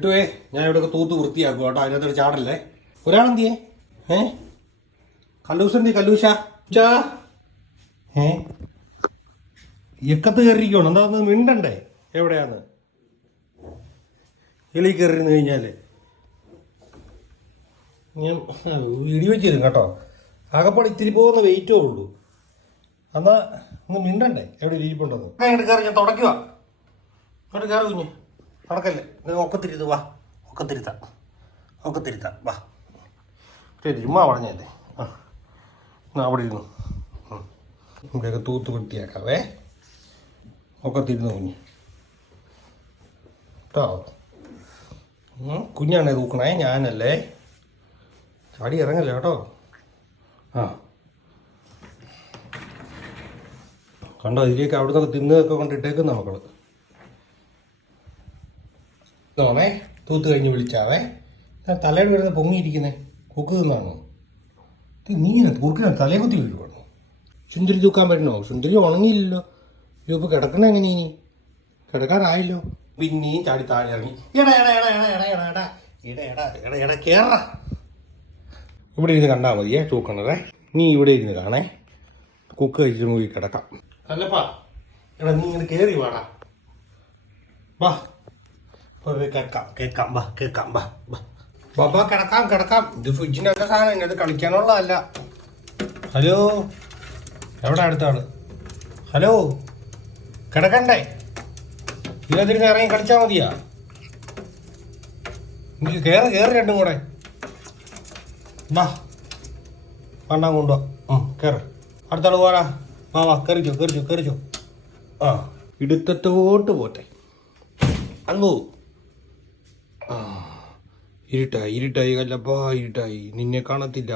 ഇട്ടുവേ ഞാൻ ഇവിടെ തൂത്ത് വൃത്തിയാക്കും കേട്ടോ. അതിനകത്തൊരു ചാടല്ലേ. ഒരാളെന്തിയേ? കല്ലൂഷ ഇക്കത്ത് കയറിയിരിക്കണം. എന്താ മിണ്ടണ്ടേ? എവിടെയാണ് എലി കയറിന്ന് കഴിഞ്ഞാല് ഞാൻ ഇടി വെച്ചിരും കേട്ടോ. ആകപ്പാട് ഇത്തിരി പോകുന്ന വെയിറ്റേ ഉള്ളൂ. എന്നാ ഒന്ന് മിണ്ടണ്ടേ എവിടെ ഇരിപ്പുണ്ടെന്ന്. അങ്ങോട്ട് കയറി ഞാൻ തുടയ്ക്കുക. അങ്ങോട്ട് കയറി കുഞ്ഞ് നടക്കല്ലേ. ഒക്കത്തിരുത്ത് വാ. ഒക്കത്തിരുത്താം വാ. ശരി ഉമ്മ പറഞ്ഞല്ലേ. അവിടെ ഇരുന്നു നമുക്കൊക്കെ തൂത്ത് വൃത്തിയാക്കാവേ. ഒക്കത്തിരുന്നു കുഞ്ഞ് കേട്ടോ. കുഞ്ഞാണേ തൂക്കണേ, ഞാനല്ലേ. ചാടി ഇറങ്ങല്ലേ കേട്ടോ. കണ്ടോ ഇതിലേക്ക് അവിടുന്ന് തിന്നൊക്കെ കൊണ്ടിട്ടേക്കുന്ന മക്കള്. നോമേ തൂത്ത് കഴിഞ്ഞ് വിളിച്ചാവേ. തലയുടെ വരുന്ന പൊങ്ങിയിരിക്കുന്നേ കുക്ക് തിന്നാണോ? നീ കുറുക്കിനാണ് തലയെ കുത്തി വീഴുവാണോ? സുന്ദരി തൂക്കാൻ പറ്റണോ? സുന്ദരി ഉണങ്ങിയില്ലല്ലോ. ഇപ്പൊ കിടക്കണ എങ്ങനെ? ഇനി കിടക്കാനായല്ലോ. പിന്നെയും ചാടി താഴെ ഇറങ്ങി. എടാ കേറ. ഇവിടെ ഇരുന്ന് കണ്ടാൽ മതിയേ തൂക്കണതേ. നീ ഇവിടെ ഇരുന്ന് കാണേ. കുക്ക് കഴിച്ചിട്ട് പോയി കിടക്കാം. അല്ലപ്പാ എടാ നീ ഇങ്ങനെ കയറി വാടാ. വാ കേക്കാം വാ. ബാബാ കിടക്കാം. ഇത് ഫ്രിഡ്ജിനകത്തെ സാധനം, ഇത് കളിക്കാനുള്ളതല്ല. ഹലോ എവിടെ അടുത്താണ്? ഹലോ കിടക്കണ്ടേ? ഇതിനകത്തിരുന്ന് ഇറങ്ങി കളിച്ചാൽ മതിയാ? എനിക്ക് കയറി രണ്ടും കൂടെ. വാ പണ്ടാൻ കൊണ്ടുവാ. കയറ്. അടുത്താൾ പോരാ. വാ കയറിച്ചോ. ഇടുത്തോട്ട് പോട്ടെ. അത് പോവും. ഇരുട്ടായി കല്ലപ്പാ, ഇരുട്ടായി. നിന്നെയും കാണത്തില്ല.